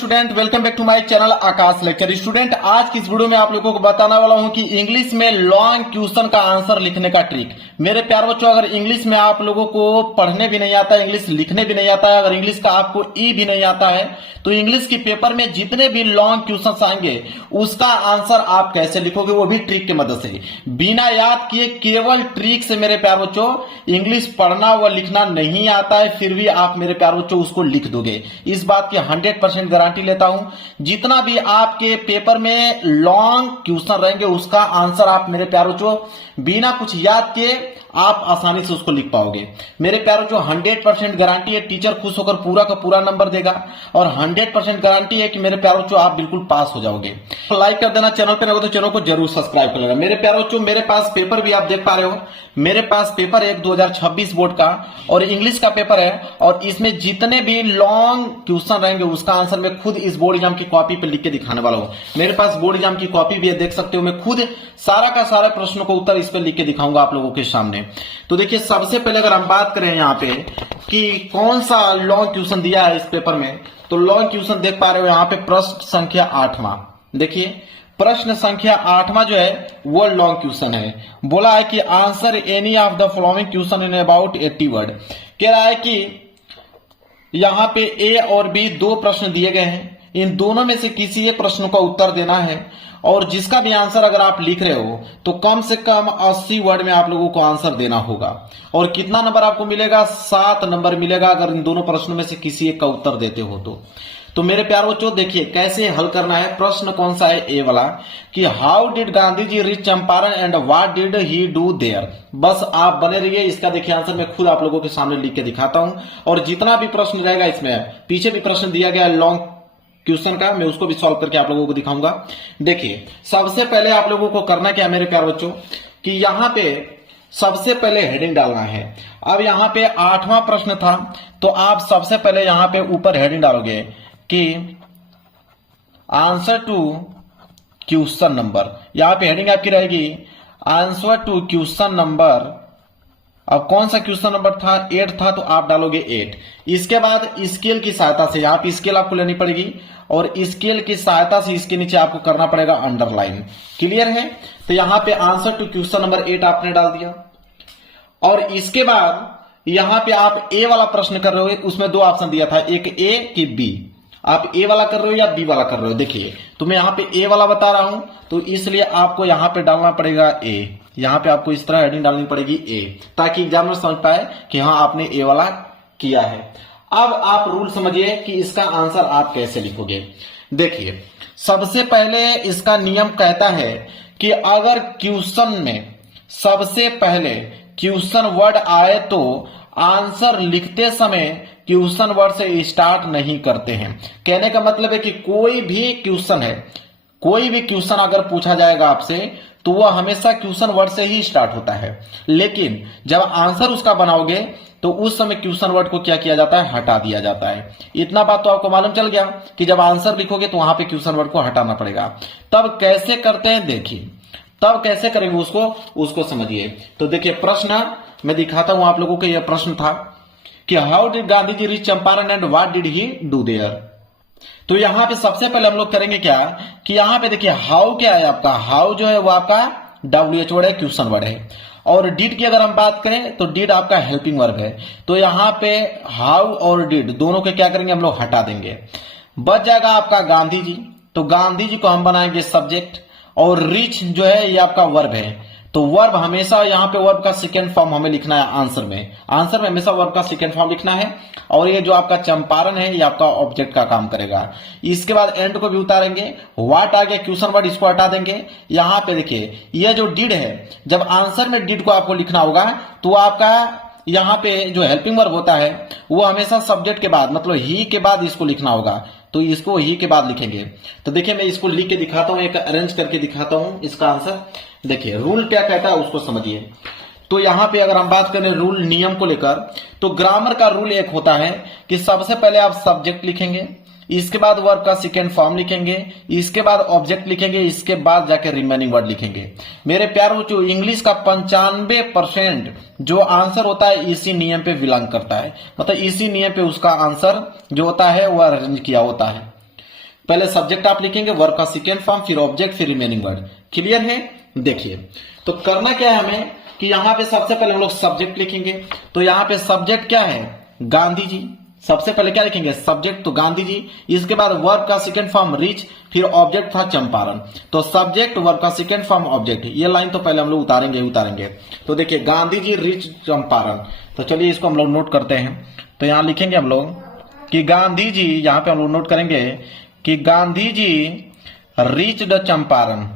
Student, welcome back to my channel Aakash lecture. Student, आज की इस वीडियो में आप लोगों को बताने वाला हूं कि इंग्लिश में लॉन्ग क्वेश्चन का आंसर लिखने का ट्रिक। मेरे प्यार बच्चों, अगर इंग्लिश में आप लोगों को पढ़ने भी नहीं आता है, इंग्लिश लिखने भी नहीं आता है, अगर इंग्लिश का आपको ई भी नहीं आता है, तो इंग्लिश की पेपर में जितने भी लॉन्ग क्वेश्चन आएंगे उसका आंसर आप कैसे लिखोगे, वो भी ट्रिक की मदद से, बिना याद किए, केवल ट्रिक से। मेरे प्यार बच्चों, इंग्लिश पढ़ना व लिखना नहीं आता है, फिर भी आप मेरे प्यार बच्चों उसको लिख दोगे, इस बात की 100% गारंटी लेता हूं। जितना भी आपके पेपर में लॉन्ग क्वेश्चन रहेंगे उसका आंसर आप मेरे प्यार बच्चों बिना कुछ याद किए आप आसानी से उसको लिख पाओगे। मेरे प्यारों, जो 100% गारंटी है, टीचर खुश होकर पूरा का पूरा नंबर देगा, और 100% गारंटी है कि मेरे प्यारों, जो आप बिल्कुल पास हो जाओगे। लाइक कर देना, चैनल पे नए तो चैनल को जरूर सब्सक्राइब कर लेना। मेरे प्यारों, जो मेरे पास पेपर भी आप देख पा रहे हो, मेरे पास पेपर है 2026 बोर्ड का और इंग्लिश का पेपर है, और इसमें जितने भी लॉन्ग क्वेश्चन रहेंगे उसका आंसर मैं खुद इस बोर्ड एग्जाम की कॉपी पे लिख के दिखाने वाला हूं। मेरे पास बोर्ड एग्जाम की कॉपी भी है, देख सकते हो। मैं खुद सारा का सारा प्रश्नों का उत्तर इस पे लिख के दिखाऊंगा आप लोगों के सामने। तो देखिए, सबसे पहले अगर हम बात करें यहाँ पे कि कौन सा लॉन्ग क्वेश्चन दिया है इस पेपर में, तो लॉन्ग क्वेश्चन देख पा रहे हो यहाँ पे प्रश्न संख्या 8वां। देखिए, प्रश्न संख्या 8वां जो है वो लॉन्ग क्वेश्चन है। बोला है कि answer any of the following question in about 80 word. कह रहा है कि यहां पे ए और बी दो प्रश्न दिए गए हैं, इन दोनों में से किसी एक प्रश्न का उत्तर देना है, और जिसका भी आंसर अगर आप लिख रहे हो तो कम से कम 80 वर्ड में आप लोगों को आंसर देना होगा। और कितना नंबर आपको मिलेगा? 7 नंबर मिलेगा अगर इन दोनों प्रश्नों में से किसी एक का उत्तर देते हो तो मेरे प्यार बच्चों, देखिए कैसे हल करना है। प्रश्न कौन सा है? ए वाला, कि how did Gandhi ji reach Champaran and what did he do there. बस आप बने रहिए, इसका देखिए आंसर मैं खुद आप लोगों के सामने लिख के दिखाता हूं, और जितना भी प्रश्न रहेगा इसमें, पीछे भी प्रश्न दिया गया है लॉन्ग क्वेश्चन का, मैं उसको भी सॉल्व करके आप लोगों को दिखाऊंगा। देखिए, सबसे पहले आप लोगों को करना क्या है मेरे प्यार बच्चों, कि यहां पे सबसे पहले हेडिंग डालना है। अब यहां पे 8वां प्रश्न था, तो आप सबसे पहले यहां पे ऊपर हेडिंग डालोगे कि आंसर टू क्वेश्चन नंबर। यहां पे हेडिंग आपकी रहेगी आंसर टू क्वेश्चन नंबर। अब कौन सा क्वेश्चन नंबर था? 8 था, तो आप डालोगे 8। इसके बाद स्केल की सहायता से, यहाँ पे स्केल आपको लेनी पड़ेगी, और स्केल की सहायता से इसके नीचे आपको करना पड़ेगा अंडरलाइन। क्लियर है? तो यहां पे आंसर टू क्वेश्चन नंबर 8 आपने डाल दिया, और इसके बाद यहां पे आप ए वाला प्रश्न कर रहे हो, उसमें 2 ऑप्शन दिया था, एक ए की बी। आप ए वाला कर रहे हो या बी वाला कर रहे हो? देखिए, तो मैं यहां पे ए वाला बता रहा हूं, तो इसलिए आपको यहां पे डालना पड़ेगा ए। यहां पे आपको इस तरह हेडिंग डालनी पड़ेगी ए, ताकि एग्जामिनर समझ पाए कि हाँ आपने ए वाला किया है। अब आप रूल समझिए कि इसका आंसर आप कैसे लिखोगे। देखिए, सबसे पहले इसका नियम कहता है कि अगर क्वेश्चन में सबसे पहले क्वेश्चन वर्ड आए तो आंसर लिखते समय क्वेश्चन वर्ड से स्टार्ट नहीं करते हैं। कहने का मतलब है कि कोई भी क्वेश्चन है, कोई भी क्वेश्चन अगर पूछा जाएगा आपसे, तो वह हमेशा क्वेश्चन वर्ड से ही स्टार्ट होता है, लेकिन जब आंसर उसका बनाओगे तो उस समय क्वेश्चन वर्ड को क्या किया जाता है? हटा दिया जाता है। इतना बात तो आपको मालूम चल गया कि जब आंसर लिखोगे तो वहां पे क्वेश्चन वर्ड को हटाना पड़ेगा। तब कैसे करते हैं देखिए, तब कैसे करेंगे उसको समझिए। तो देखिए, प्रश्न मैं दिखाता हूं आप लोगों को। यह प्रश्न था कि how did Gandhi ji reach Champaran and what did he do there. तो यहां पे सबसे पहले हम लोग करेंगे क्या, कि यहां पे देखिए हाउ क्या है आपका, हाउ जो है वो आपका WH वर्ड है, क्वेश्चन वर्ड है, और डिड की अगर हम बात करें तो डिड आपका हेल्पिंग वर्ब है। तो यहां पे हाउ और डिड दोनों के क्या करेंगे हम लोग? हटा देंगे। बच जाएगा आपका गांधी जी, तो गांधी जी को हम बनाएंगे सब्जेक्ट, और रिच जो है ये आपका वर्ब है। तो वर्ब हमेशा यहाँ पे वर्ब का सेकेंड फॉर्म हमें लिखना है आंसर में हमेशा वर्ब का सेकेंड फॉर्म लिखना है, और ये जो आपका चंपारण है ये आपका ऑब्जेक्ट का काम करेगा। इसके बाद एंड को भी उतारेंगे, व्हाट आ गया क्वेश्चन वर्ड, इसको हटा देंगे। यहां पे देखिए, ये जो डिड है, जब आंसर में डिड को आपको लिखना होगा तो आपका यहां पे जो हेल्पिंग वर्ब होता है वो हमेशा सब्जेक्ट के बाद, मतलब ही के बाद इसको लिखना होगा, तो इसको ही के बाद लिखेंगे। तो देखिए, मैं इसको लिख के दिखाता हूं, एक अरेंज करके दिखाता हूं इसका आंसर। देखिए, रूल क्या कहता है उसको समझिए। तो यहां पे अगर हम बात करें रूल, नियम को लेकर, तो ग्रामर का रूल एक होता है कि सबसे पहले आप सब्जेक्ट लिखेंगे, इसके बाद वर्ब का सेकेंड फॉर्म लिखेंगे, इसके बाद ऑब्जेक्ट लिखेंगे, इसके बाद जाके रिमेनिंग वर्ड लिखेंगे। मेरे प्यार बच्चों, इंग्लिश का 95% जो आंसर होता है इसी नियम पे बिलोंग करता है, मतलब इसी नियम पे उसका आंसर जो होता है वह अरेंज किया होता है। पहले सब्जेक्ट आप लिखेंगे, वर्ब का सेकेंड फॉर्म, फिर ऑब्जेक्ट, फिर रिमेनिंग वर्ड। क्लियर है? देखिए तो करना क्या है हमें कि यहां पे सबसे पहले हम लोग सब्जेक्ट लिखेंगे। तो यहां पे सब्जेक्ट क्या है? गांधी जी। सबसे पहले क्या लिखेंगे? सब्जेक्ट तो गांधी जी। इसके बाद वर्ब का सेकेंड फॉर्म रिच, फिर ऑब्जेक्ट था चंपारण। तो सब्जेक्ट, वर्ब का सेकेंड फॉर्म, ऑब्जेक्ट। ये लाइन तो पहले हम लोग उतारेंगे। तो देखिए गांधी जी रिच चंपारण। तो चलिए इसको हम लोग नोट करते हैं। तो यहां लिखेंगे हम लोग कि गांधी जी, यहां पे हम लोग नोट करेंगे कि गांधी जी रिच द चंपारण।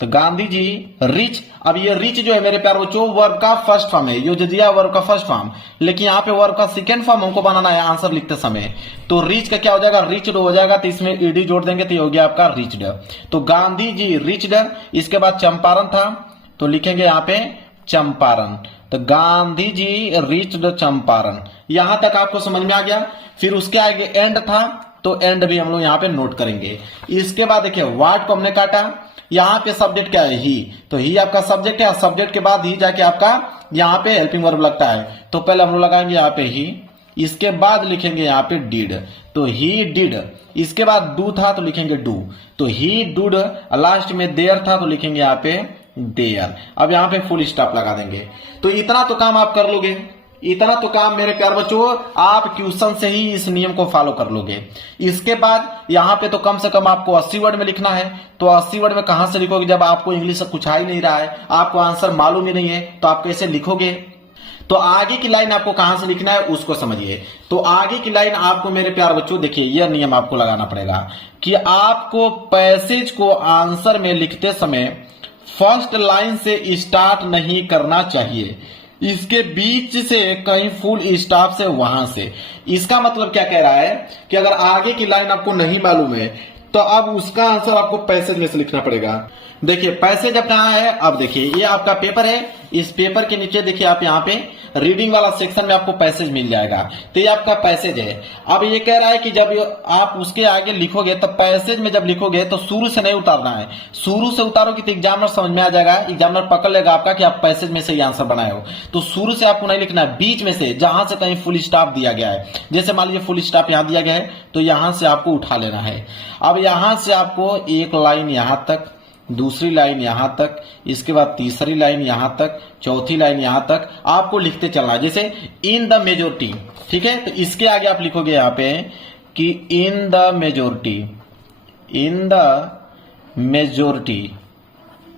तो गांधी जी रिच, अब ये रिच जो है मेरे प्यार बच्चों वर्ब का फर्स्ट फॉर्म है, ये जो दिया वर्ब का फर्स्ट फॉर्म, लेकिन यहाँ पे वर्ब का सेकेंड फॉर्म हमको बनाना है आंसर लिखते समय। तो रिच का क्या हो जाएगा? रिच्ड हो जाएगा। तो इसमें ईडी जोड़ देंगे तो ये हो गया आपका रिच्ड। तो गांधी जी रिच्ड, इसके बाद चंपारण था तो लिखेंगे यहाँ पे चंपारण। तो गांधी जी रिच्ड चंपारण। यहां तक आपको समझ में आ गया। फिर उसके आगे एंड था तो एंड भी हम लोग यहाँ पे नोट करेंगे। इसके बाद देखिए वाट को हमने काटा, यहाँ पे सब्जेक्ट क्या है? ही। तो ही आपका सब्जेक्ट है, सब्जेक्ट के बाद ही जाके आपका यहाँ पे हेल्पिंग वर्ब लगता है। तो पहले हम लोग लगाएंगे यहाँ पे ही, इसके बाद लिखेंगे यहाँ पे डिड। तो ही डिड। इसके बाद डू था तो लिखेंगे डू। तो ही डूड। लास्ट में देयर था तो लिखेंगे यहाँ पे देयर। अब यहाँ पे फुल स्टॉप लगा देंगे। तो इतना तो काम आप कर लोगे, इतना तो काम मेरे प्यार बच्चों आप ट्यूशन से ही इस नियम को फॉलो कर लोगे। इसके बाद यहाँ पे तो कम से कम आपको 80 वर्ड में लिखना है। तो 80 वर्ड में कहां से लिखोगे जब आपको इंग्लिश से कुछ आ ही नहीं रहा है, आपको आंसर मालूम ही नहीं है, तो आप कैसे लिखोगे? तो आगे की लाइन आपको कहां से लिखना है उसको समझिए। तो आगे की लाइन आपको मेरे प्यार बच्चों देखिए यह नियम आपको लगाना पड़ेगा कि आपको पैसेज को आंसर में लिखते समय फर्स्ट लाइन से स्टार्ट नहीं करना चाहिए, इसके बीच से कहीं फुल स्टॉप से वहां से। इसका मतलब क्या कह रहा है कि अगर आगे की लाइन आपको नहीं मालूम है तो अब उसका आंसर आपको पैसेज में से लिखना पड़ेगा। देखिए पैसेज अब कहां है? अब देखिए ये आपका पेपर है, इस पेपर के नीचे देखिए आप यहाँ पे रीडिंग वाला सेक्शन में आपको पैसेज मिल जाएगा। तो ये आपका पैसेज है। अब ये कह रहा है कि जब आप उसके आगे लिखोगे तो पैसेज में जब लिखोगे तो शुरू से नहीं उतारना है। शुरू से उतारोगे तो एग्जामिनर समझ में आ जाएगा, एग्जामिनर पकड़ लेगा आपका कि आप पैसेज में से ही आंसर बनाए हो। तो शुरू से आपको नहीं लिखना है, बीच में से जहां से कहीं फुल स्टॉप दिया गया है। जैसे मान लीजिए फुल स्टॉप यहां दिया गया है तो यहां से आपको उठा लेना है। अब यहां से आपको एक लाइन यहां तक, दूसरी लाइन यहां तक, इसके बाद तीसरी लाइन यहां तक, चौथी लाइन यहां तक आपको लिखते चलना है। जैसे इन द मेजोरिटी, ठीक है? तो इसके आगे आप लिखोगे यहां पे कि in the majority, in the majority.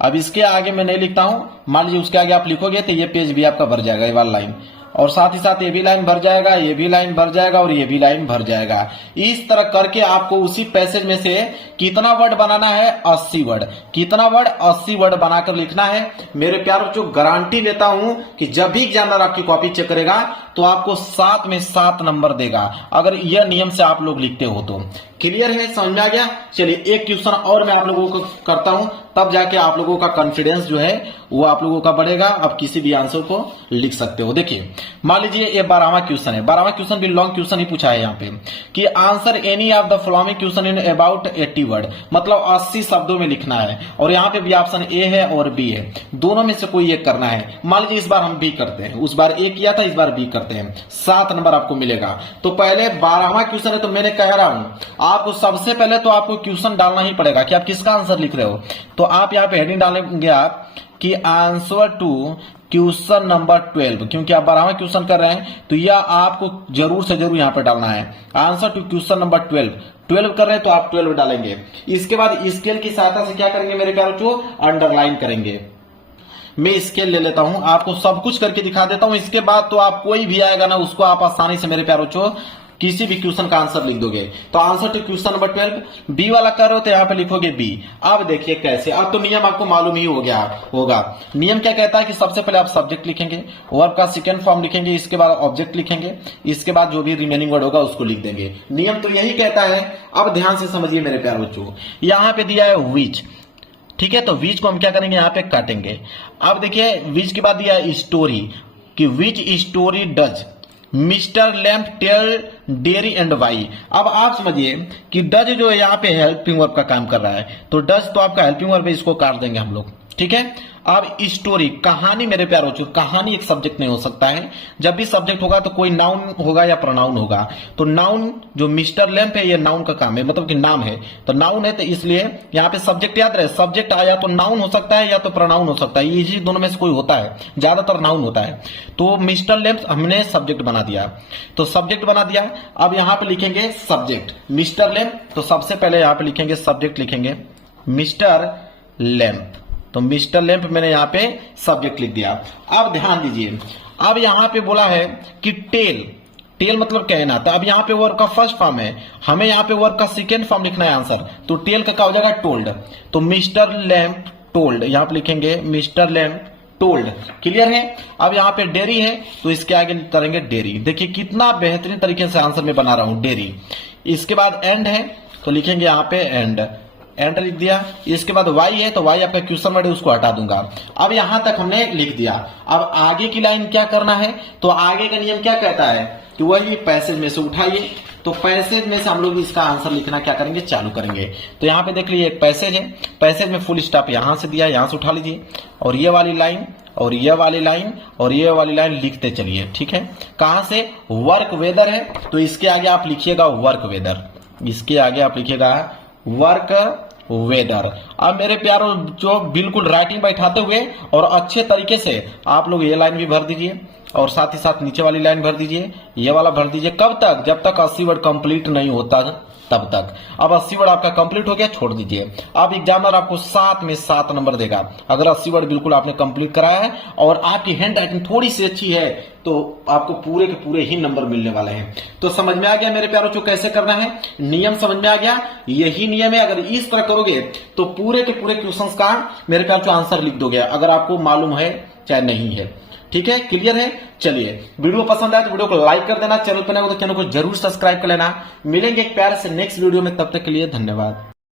अब इसके आगे मैं नहीं लिखता हूं, मान लीजिए उसके आगे आप लिखोगे तो ये पेज भी आपका भर जाएगा, ये वाला लाइन, और साथ ही साथ ये भी लाइन भर जाएगा, ये भी लाइन भर जाएगा और ये भी लाइन भर जाएगा। इस तरह करके आपको उसी पैसेज में से कितना वर्ड बनाना है? 80 वर्ड। कितना वर्ड? 80 वर्ड बनाकर लिखना है। मेरे प्यार बच्चों गारंटी देता हूं कि जब भी एग्जामिनर आपकी कॉपी चेक करेगा तो आपको 7 में 7 नंबर देगा, अगर यह नियम से आप लोग लिखते हो तो। क्लियर है? समझ में आ गया? चलिए एक क्वेश्चन और मैं आप लोगों को करता हूं, तब जाके आप लोगों का कॉन्फिडेंस जो है वो आप लोगों का बढ़ेगा। आप किसी भी आंसर को लिख सकते हो। देखिए मान लीजिए ये 12वां क्वेश्चन है। 12वां क्वेश्चन भी लॉन्ग क्वेश्चन ही पूछा है यहाँ पे कि answer any of the following question in about 80 word, मतलब 80 शब्दों में लिखना है। और यहाँ पे भी ऑप्शन ए है और बी है, दोनों में से कोई एक करना है। मान लीजिए इस बार हम बी करते हैं, उस बार ए किया था, इस बार बी करते हैं, 7 नंबर आपको मिलेगा। तो पहले 12वां क्वेश्चन है तो मैंने कह रहा हूं आपको सबसे पहले तो आपको क्वेश्चन डालना ही पड़ेगा कि आप किसका आंसर लिख रहे हो। तो आप यहाँ पे हेडिंग डालेंगे आप कि आंसर टू क्वेश्चन नंबर 12, क्योंकि आप 12वां क्वेश्चन कर रहे हैं तो यह आपको जरूर से जरूर यहां पर डालना है। आंसर टू क्वेश्चन नंबर 12 कर रहे हैं तो आप 12 डालेंगे। इसके बाद स्केल की सहायता से क्या करेंगे मेरे प्यारे बच्चों? अंडरलाइन करेंगे। मैं स्केल ले लेता हूं, आपको सब कुछ करके दिखा देता हूं। इसके बाद तो आप कोई भी आएगा ना उसको आप आसानी से मेरे प्यारे बच्चों किसी भी क्वेश्चन का आंसर लिख दोगे। तो answer to question number 12 B वाला कर रहे हो तो यहाँ पे लिखोगे बी। अब देखिए कैसे, अब तो नियम आपको मालूम ही हो गया होगा। नियम क्या कहता है कि सबसे पहले आप सब्जेक्ट लिखेंगे, वर्ब का सेकंड फॉर्म लिखेंगे, इसके बाद ऑब्जेक्ट लिखेंगे, इसके बाद जो भी रिमेनिंग वर्ड होगा उसको लिख देंगे। नियम तो यही कहता है। अब ध्यान से समझिए मेरे प्यारे बच्चों, यहाँ पे दिया है विच, ठीक है? तो विच को हम क्या करेंगे? यहाँ पे काटेंगे। अब देखिए विच के बाद दिया है स्टोरी, कि which story does mister lamp tell dairy and why. अब आप समझिए कि डज जो है यहाँ पे हेल्पिंग वर्ब का काम कर रहा है, तो डज तो आपका हेल्पिंग वर्ब है, इसको काट देंगे हम लोग। ठीक है। अब स्टोरी, कहानी मेरे प्यारो, कहानी एक सब्जेक्ट नहीं हो सकता है। जब भी सब्जेक्ट होगा तो कोई नाउन होगा या प्रोनाउन होगा। तो नाउन जो मिस्टर लैंप है, ये नाउन का काम है, मतलब कि नाम है, तो नाउन है, तो इसलिए यहाँ पे सब्जेक्ट याद रहे, सब्जेक्ट आया तो नाउन हो सकता है या तो प्रोनाउन हो सकता है, इसी दोनों में से कोई होता है, ज्यादातर नाउन होता है। तो मिस्टर लैंप हमने सब्जेक्ट बना दिया, तो सब्जेक्ट बना दिया। अब यहाँ पे लिखेंगे सब्जेक्ट मिस्टर लैंप, तो सबसे पहले यहाँ पे लिखेंगे सब्जेक्ट, लिखेंगे मिस्टर लैंप। तो मिस्टर लैंप मैंने यहाँ पे सब्जेक्ट लिख दिया। अब ध्यान दीजिए, अब यहाँ पे बोला है कि टेल, टेल मतलब कहना, तो अब यहाँ पे वर्ब का फर्स्ट फॉर्म है, हमें यहाँ पे वर्ब का सेकेंड फॉर्म लिखना है आंसर। तो टेल का क्या हो जाएगा, टोल्ड। तो मिस्टर लैंप टोल्ड, यहाँ पे लिखेंगे मिस्टर लैंप टोल्ड। क्लियर है। अब यहाँ पे डेरी है, तो इसके आगे करेंगे डेरी। देखिए कितना बेहतरीन तरीके से आंसर में बना रहा हूं, डेरी। इसके बाद एंड है, तो लिखेंगे यहाँ पे एंड, एंड लिख दिया। इसके बाद वाई है, तो वाई आपका क्वेश्चन वर्ड है, उसको हटा दूंगा। अब यहां तक हमने लिख दिया। अब आगे की लाइन क्या करना है, तो आगे का नियम क्या कहता है कि वही पैसेज में से उठाइए, तो पैसेज में से हम लोग इसका आंसर लिखना क्या करेंगे, चालू करेंगे। तो यहाँ पे देख लीजिए एक पैसेज है, पैसेज में फुल स्टॉप यहां से दिया, यहां से उठा लीजिए, और ये वाली लाइन और ये वाली लाइन और ये वाली लाइन लिखते चलिए। ठीक है, कहां से, वर्क वेदर है, तो इसके आगे आप लिखिएगा वर्क वेदर, इसके आगे आप लिखिएगा वर्क वेदर। अब मेरे प्यारों, जो बिल्कुल राइटिंग बैठाते हुए और अच्छे तरीके से आप लोग ये लाइन भी भर दीजिए, और साथ ही साथ नीचे वाली लाइन भर दीजिए, ये वाला भर दीजिए। कब तक, जब तक 80 वर्ड कंप्लीट नहीं होता तब तक। अब 80 वर्ड आपका कंप्लीट हो गया, छोड़ दीजिए। अब एग्जामिनर आपको 7 में 7 नंबर देगा अगर 80 वर्ड बिल्कुल आपने कंप्लीट कराया है, और आपकी हैंड राइटिंग थोड़ी सी अच्छी है, तो आपको पूरे के पूरे ही नंबर मिलने वाले हैं। तो समझ में आ गया मेरे प्यारों, कैसे करना है, नियम समझ में आ गया। यही नियम है, अगर इस तरह करोगे तो पूरे के पूरे क्वेश्चंस का मेरे प्यारों आंसर लिख दोगे, अगर आपको मालूम है चाहे नहीं है। ठीक है, क्लियर है। चलिए, वीडियो पसंद आए तो वीडियो को लाइक कर देना, चैनल पर नए हो तो चैनल को जरूर सब्सक्राइब कर लेना। मिलेंगे एक प्यार से नेक्स्ट वीडियो में, तब तक के लिए धन्यवाद।